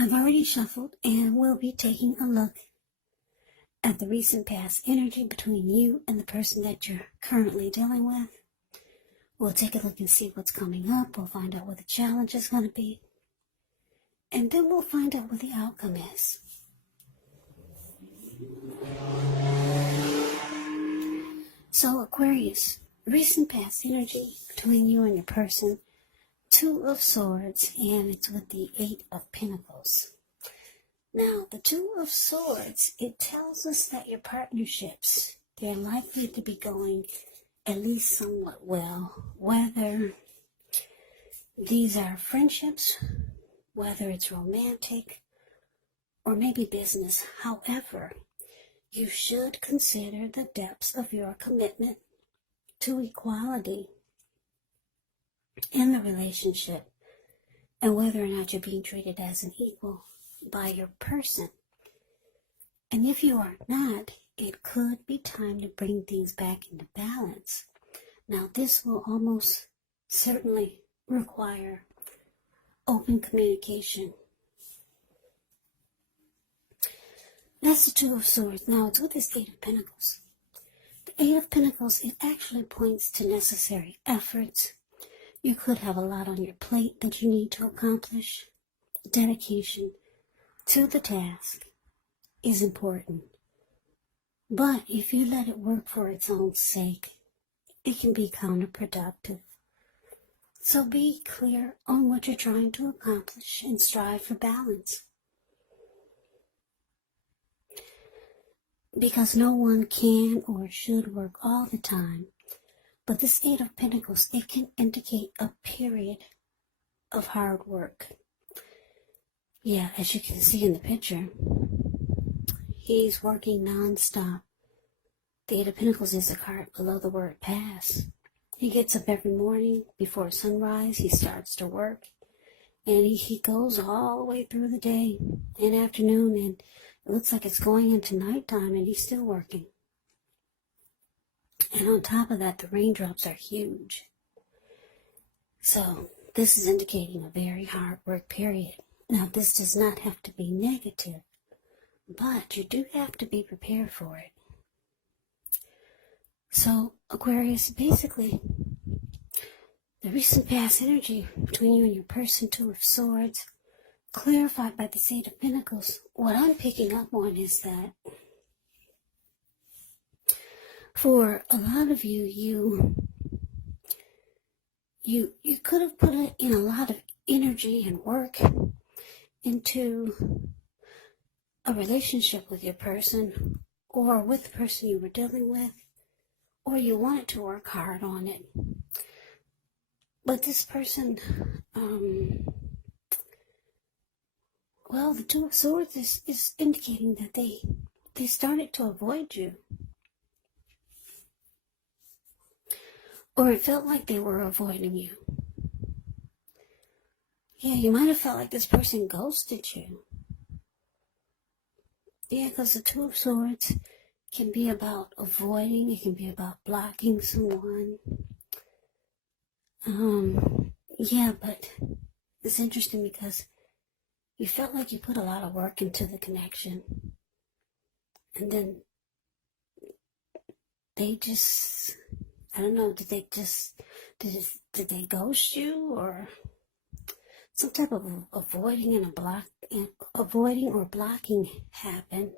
I've already shuffled and we'll be taking a look at the recent past energy between you and the person that you're currently dealing with. We'll take a look and see what's coming up. We'll find out what the challenge is going to be. And then we'll find out what the outcome is. So Aquarius, recent past energy between you and your person. 2 of Swords, and it's with the 8 of Pentacles. Now, the 2 of Swords, it tells us that your partnerships, they're likely to be going at least somewhat well. Whether these are friendships, whether it's romantic, or maybe business. However, you should consider the depths of your commitment to equality in the relationship and whether or not you're being treated as an equal by your person. And if you are not, it could be time to bring things back into balance. Now, this will almost certainly require open communication. That's the 2 of Swords. Now, it's with this 8 of Pentacles. The 8 of Pentacles, it actually points to necessary efforts. You could have a lot on your plate that you need to accomplish. Dedication to the task is important. But if you let it work for its own sake, it can be counterproductive. So be clear on what you're trying to accomplish and strive for balance. Because no one can or should work all the time. But this 8 of Pentacles, it can indicate a period of hard work. Yeah, as you can see in the picture, he's working non-stop. The 8 of Pentacles is a card below the word pass. He gets up every morning before sunrise. He starts to work. And he goes all the way through the day and afternoon. And it looks like it's going into nighttime and he's still working. And on top of that, the raindrops are huge. So this is indicating a very hard work period. Now, this does not have to be negative, but you do have to be prepared for it. So, Aquarius, basically, the recent past energy between you and your person, 2 of Swords, clarified by the 8 of Pentacles. What I'm picking up on is that for a lot of you, you could have put in a lot of energy and work into a relationship with your person or with the person you were dealing with, or you wanted to work hard on it. But this person, well, the 2 of Swords is indicating that they started to avoid you. Or it felt like they were avoiding you. Yeah, you might have felt like this person ghosted you. Yeah, because the 2 of Swords can be about avoiding. It can be about blocking someone. Yeah, but it's interesting because you felt like you put a lot of work into the connection. And then they just, I don't know, did they ghost you, or some type of avoiding or blocking happened?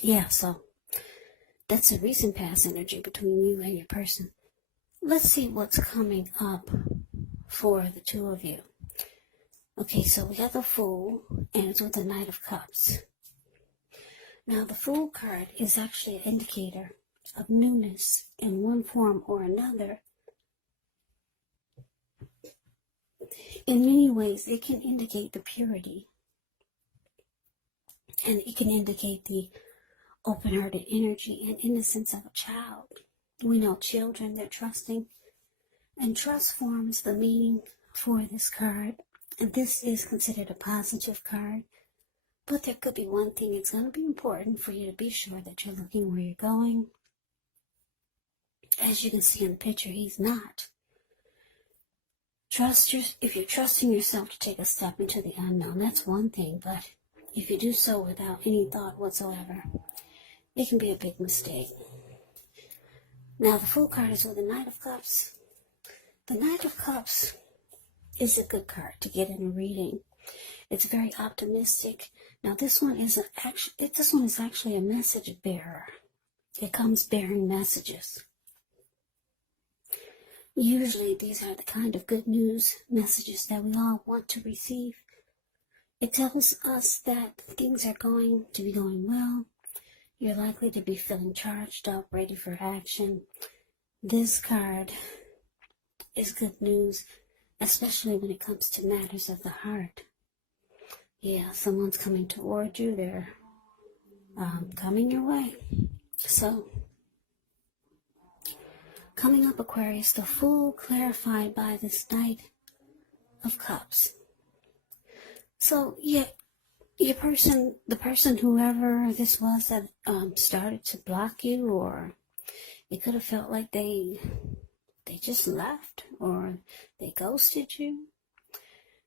Yeah, so that's a recent past energy between you and your person. Let's see what's coming up for the 2 of you. Okay, so we got the Fool, and it's with the Knight of Cups. Now, the Fool card is actually an indicator of newness in one form or another. In many ways, it can indicate the purity, and it can indicate the open-hearted energy and innocence of a child. We know children, they're trusting, and trust forms the meaning for this card. And this is considered a positive card. But there could be one thing. It's going to be important for you to be sure that you're looking where you're going. As you can see in the picture, he's not if you're trusting yourself to take a step into the unknown, that's one thing, but if you do so without any thought whatsoever, it can be a big mistake. Now, the Fool card is with the Knight of Cups. The Knight of Cups is a good card to get in a reading. It's very optimistic. Now, this one is actually a message bearer. It comes bearing messages. Usually, these are the kind of good news messages that we all want to receive. It tells us that things are going to be going well. You're likely to be feeling charged up, ready for action. This card is good news, especially when it comes to matters of the heart. Yeah, someone's coming toward you. They're coming your way. So, coming up, Aquarius, the Fool clarified by this Knight of Cups. So, yeah, the person, whoever this was that started to block you, or it could have felt like they just left, or they ghosted you.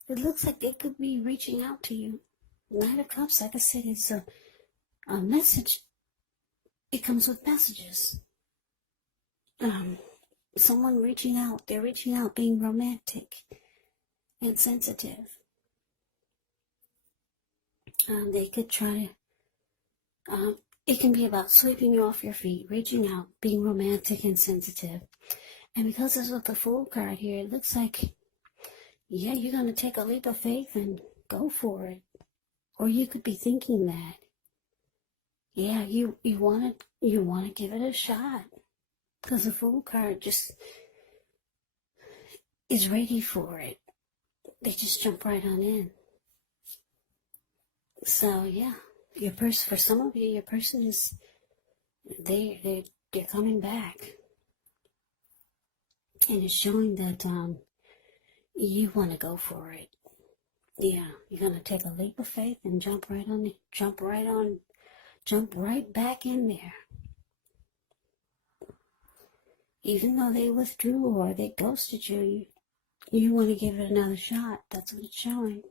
It looks like they could be reaching out to you. Knight of Cups, like I said, is a message. It comes with messages. Someone reaching out. They're reaching out, being romantic and sensitive. They could try to, it can be about sweeping you off your feet, reaching out, being romantic and sensitive. And because it's with the Fool card here, it looks like, yeah, you're going to take a leap of faith and go for it. Or you could be thinking that, yeah, you want to give it a shot. Because the Fool card just is ready for it. They just jump right on in. So, yeah, for some of you, your person is, they're coming back. And it's showing that you want to go for it. Yeah, you're going to take a leap of faith and jump right back in there. Even though they withdrew or they ghosted you, you want to give it another shot. That's what it's showing.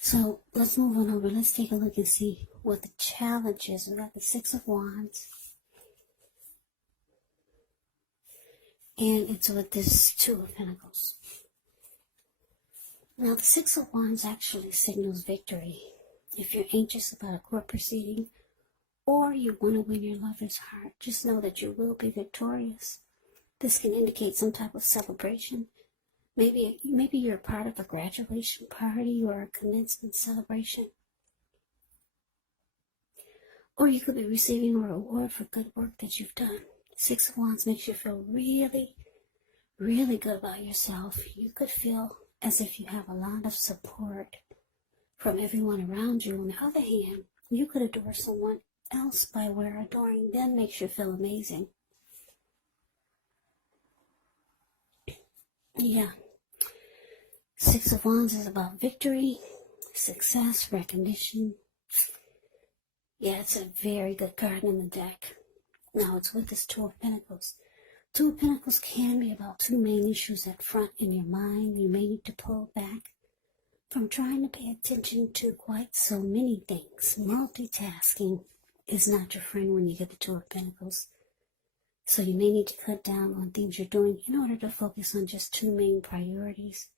So let's move on over. Let's take a look and see what the challenge is. We got the Six of Wands. And it's with this Two of Pentacles. Now, the Six of Wands actually signals victory. If you're anxious about a court proceeding, or you want to win your lover's heart, just know that you will be victorious. This can indicate some type of celebration. Maybe you're a part of a graduation party or a commencement celebration. Or you could be receiving a reward for good work that you've done. Six of Wands makes you feel really, really good about yourself. You could feel as if you have a lot of support from everyone around you. On the other hand, you could adore someone else by where adoring them makes you feel amazing. Yeah. Six of Wands is about victory, success, recognition. Yeah, it's a very good card in the deck. Now it's with this Two of Pentacles. Two of Pentacles can be about two main issues at front in your mind. You may need to pull back from trying to pay attention to quite so many things. Multitasking is not your friend when you get the Two of Pentacles. So you may need to cut down on things you're doing in order to focus on just two main priorities.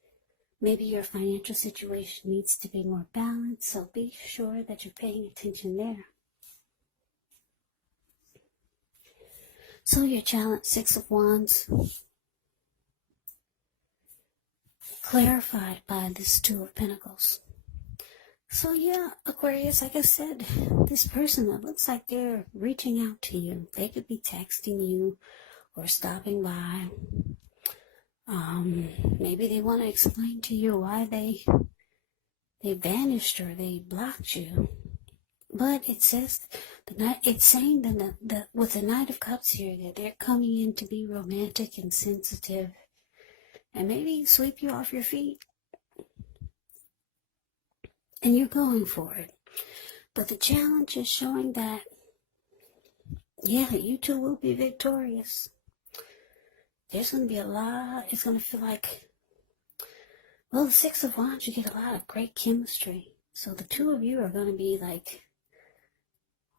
Maybe your financial situation needs to be more balanced, so be sure that you're paying attention there. So your challenge, Six of Wands, clarified by this Two of Pentacles. So yeah, Aquarius, like I said, this person that looks like they're reaching out to you. They could be texting you or stopping by. Maybe they want to explain to you why they vanished or they blocked you. But it says it's saying that with the Knight of Cups here, that they're coming in to be romantic and sensitive, and maybe sweep you off your feet. And you're going for it. But the challenge is showing that Yeah, you two will be victorious. There's going to be a lot. It's going to feel like, well, the Six of Wands, you get a lot of great chemistry. So the two of you are going to be like,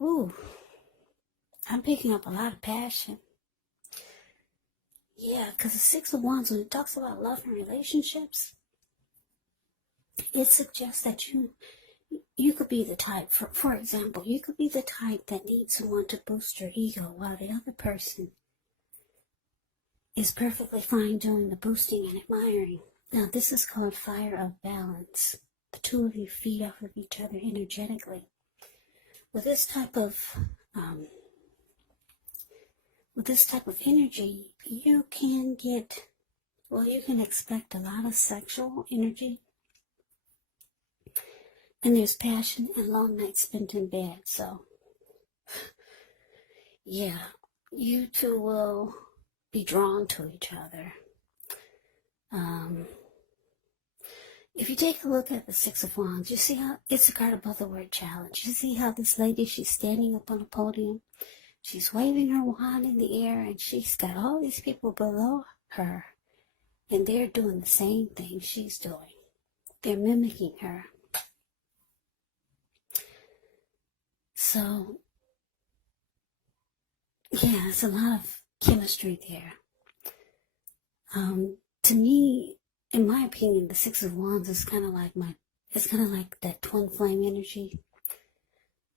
ooh, I'm picking up a lot of passion. Yeah, because the Six of Wands, when it talks about love and relationships, it suggests that you could be the type, for example, you could be the type that needs someone to boost your ego while the other person is perfectly fine doing the boosting and admiring. Now, this is called fire of balance. The two of you feed off of each other energetically. With this type of energy, you can expect a lot of sexual energy. And there's passion and long nights spent in bed. So, yeah, you two will be drawn to each other. If you take a look at the Six of Wands, you see how it's a card above the word challenge. You see how this lady, she's standing up on a podium. She's waving her wand in the air, and she's got all these people below her. And they're doing the same thing she's doing. They're mimicking her. So, yeah, there's a lot of chemistry there. To me, in my opinion, the Six of Wands is kind of like that twin flame energy.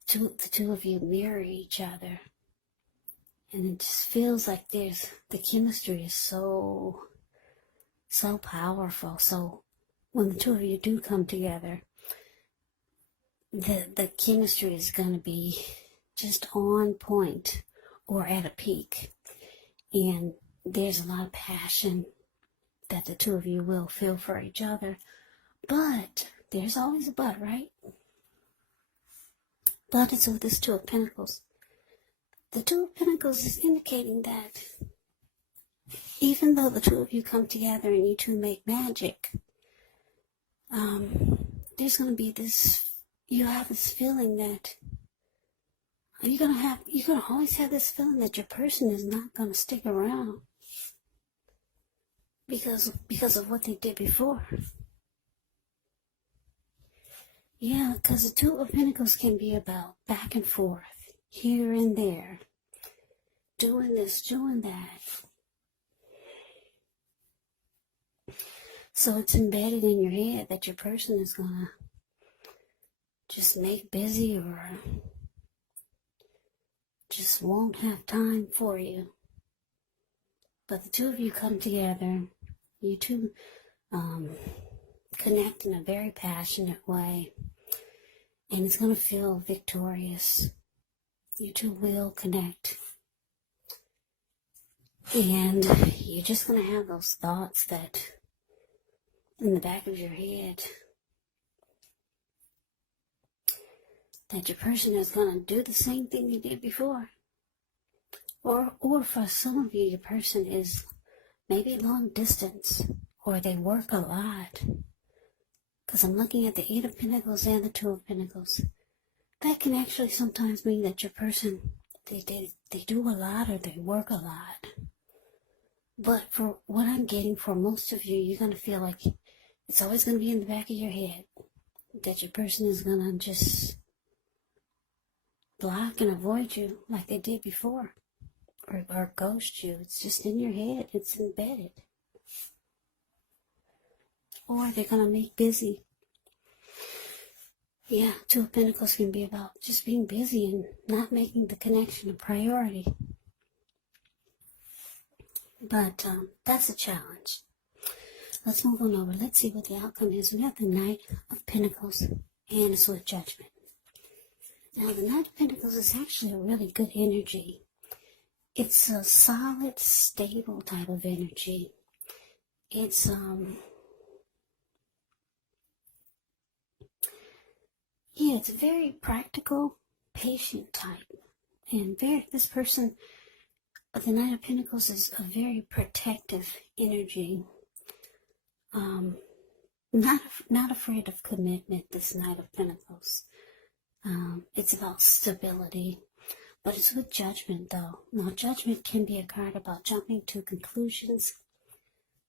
The two of you mirror each other. And it just feels like the chemistry is so powerful. So when the two of you do come together, the chemistry is going to be just on point or at a peak. And there's a lot of passion that the two of you will feel for each other. But there's always a but, right? But it's with this Two of Pentacles. The Two of Pentacles is indicating that even though the two of you come together and you two make magic, there's going to be you have this feeling that you're going to always have this feeling that your person is not going to stick around because of what they did before. Yeah, because the Two of Pentacles can be about back and forth, here and there, doing this, doing that. So it's embedded in your head that your person is going to just make busy or just won't have time for you. But the two of you come together, you two connect in a very passionate way, and it's going to feel victorious. You two will connect. And you're just going to have those thoughts that in the back of your head that your person is going to do the same thing you did before. Or for some of you, your person is maybe long distance, or they work a lot. Because I'm looking at the Eight of Pentacles and the Two of Pentacles. That can actually sometimes mean that your person, they do a lot or they work a lot. But for what I'm getting, for most of you, you're going to feel like it's always going to be in the back of your head that your person is going to just block and avoid you like they did before, or ghost you. It's just in your head. It's embedded. Or they're going to make busy. Yeah, Two of Pentacles can be about just being busy and not making the connection a priority. But that's a challenge. Let's move on over. Let's see what the outcome is. We have the Knight of Pentacles and a Swift Judgment. Now, the Knight of Pentacles is actually a really good energy. It's a solid, stable type of energy. It's it's a very practical, patient type. And this person, the Knight of Pentacles, is a very protective energy. Not afraid of commitment, this Knight of Pentacles. It's about stability. But it's with judgment, though. Now, judgment can be a card about jumping to conclusions,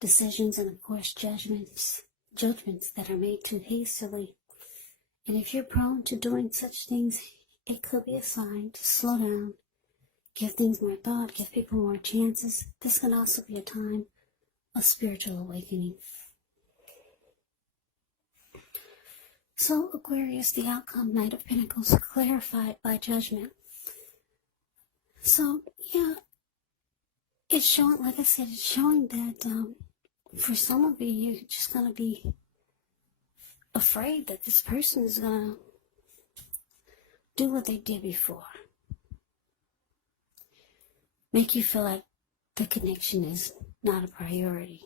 decisions, and of course, judgments that are made too hastily. And if you're prone to doing such things, it could be a sign to slow down, give things more thought, give people more chances. This can also be a time of spiritual awakening. So, Aquarius, the outcome, Knight of Pentacles, clarified by judgment. So, yeah, it's showing, like I said, it's showing that for some of you, you're just going to be afraid that this person is going to do what they did before. Make you feel like the connection is not a priority.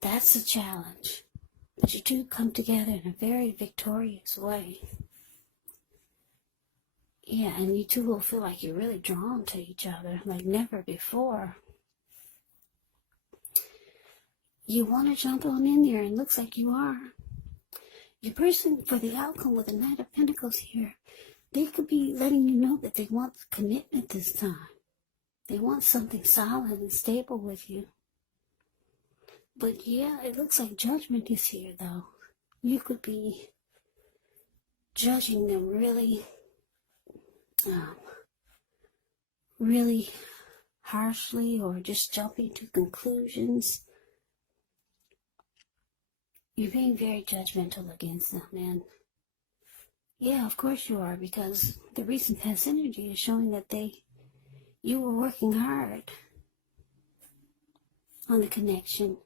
That's a challenge. But you two come together in a very victorious way. Yeah, and you two will feel like you're really drawn to each other like never before. You want to jump on in there, and it looks like you are. Your person, for the outcome with the Knight of Pentacles here, they could be letting you know that they want commitment this time. They want something solid and stable with you. But yeah, it looks like judgment is here, though. You could be judging them really harshly, or just jumping to conclusions. You're being very judgmental against them, and yeah, of course you are, because the recent past energy is showing that you were working hard on the connection.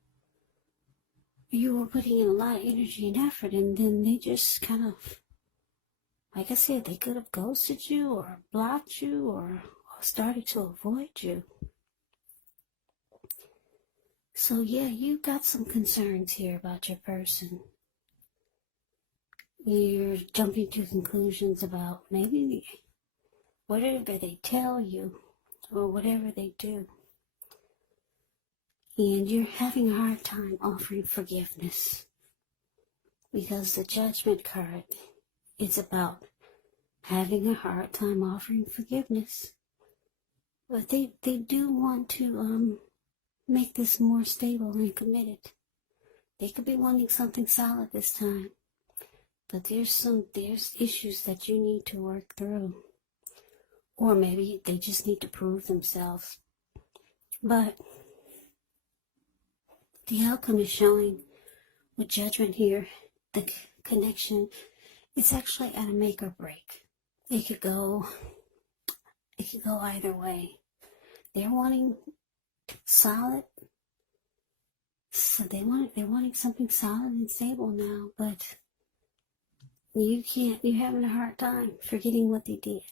You were putting in a lot of energy and effort, and then they just kind of, like I said, they could have ghosted you or blocked you or started to avoid you. So yeah, you got some concerns here about your person. You're jumping to conclusions about maybe whatever they tell you or whatever they do. And you're having a hard time offering forgiveness, because the Judgment card is about having a hard time offering forgiveness. But they do want to make this more stable and committed. They could be wanting something solid this time. But there's issues that you need to work through. Or maybe they just need to prove themselves. But the outcome is showing with Judgment here, the connection, it's actually at a make or break. It could go either way. They're wanting solid, so they're wanting something solid and stable now, but you're having a hard time forgetting what they did.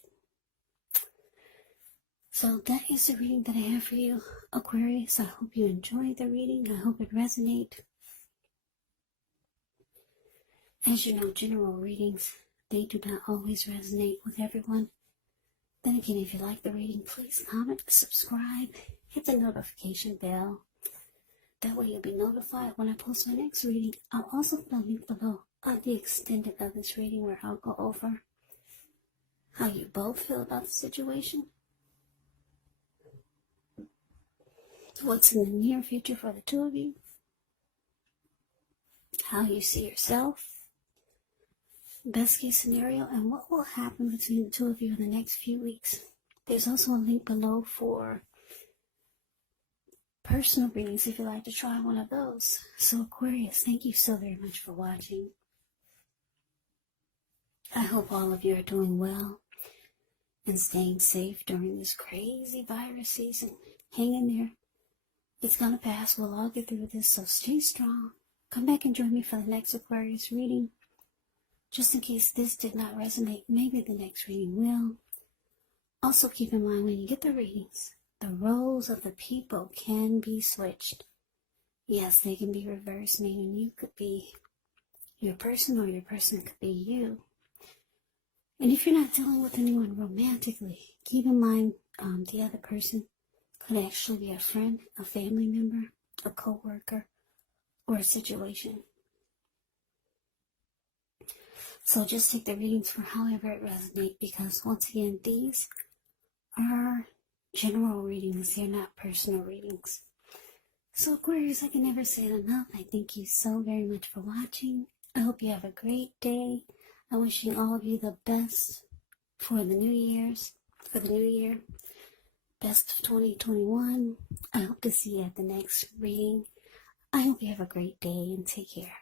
So that is the reading that I have for you, Aquarius. I hope you enjoyed the reading. I hope it resonates. As you know, general readings, they do not always resonate with everyone. Then again, if you like the reading, please comment, subscribe, hit the notification bell. That way you'll be notified when I post my next reading. I'll also put a link below of the extended of this reading, where I'll go over how you both feel about the situation, what's in the near future for the two of you, how you see yourself, best case scenario, and what will happen between the two of you in the next few weeks. There's also a link below for personal readings if you'd like to try one of those. So Aquarius, thank you so very much for watching. I hope all of you are doing well and staying safe during this crazy virus season. Hang in there. It's gonna pass. We'll all get through this, so stay strong. Come back and join me for the next Aquarius reading. Just in case this did not resonate, maybe the next reading will. Also keep in mind, when you get the readings, the roles of the people can be switched. Yes, they can be reversed, meaning you could be your person or your person could be you. And if you're not dealing with anyone romantically, keep in mind the other person could actually be a friend, a family member, a co-worker, or a situation. So just take the readings for however it resonates, because once again, these are general readings. They're not personal readings. So Aquarius, I can never say it enough. I thank you so very much for watching. I hope you have a great day. I'm wishing all of you the best for the new year. Best of 2021. I hope to see you at the next reading. I hope you have a great day and take care.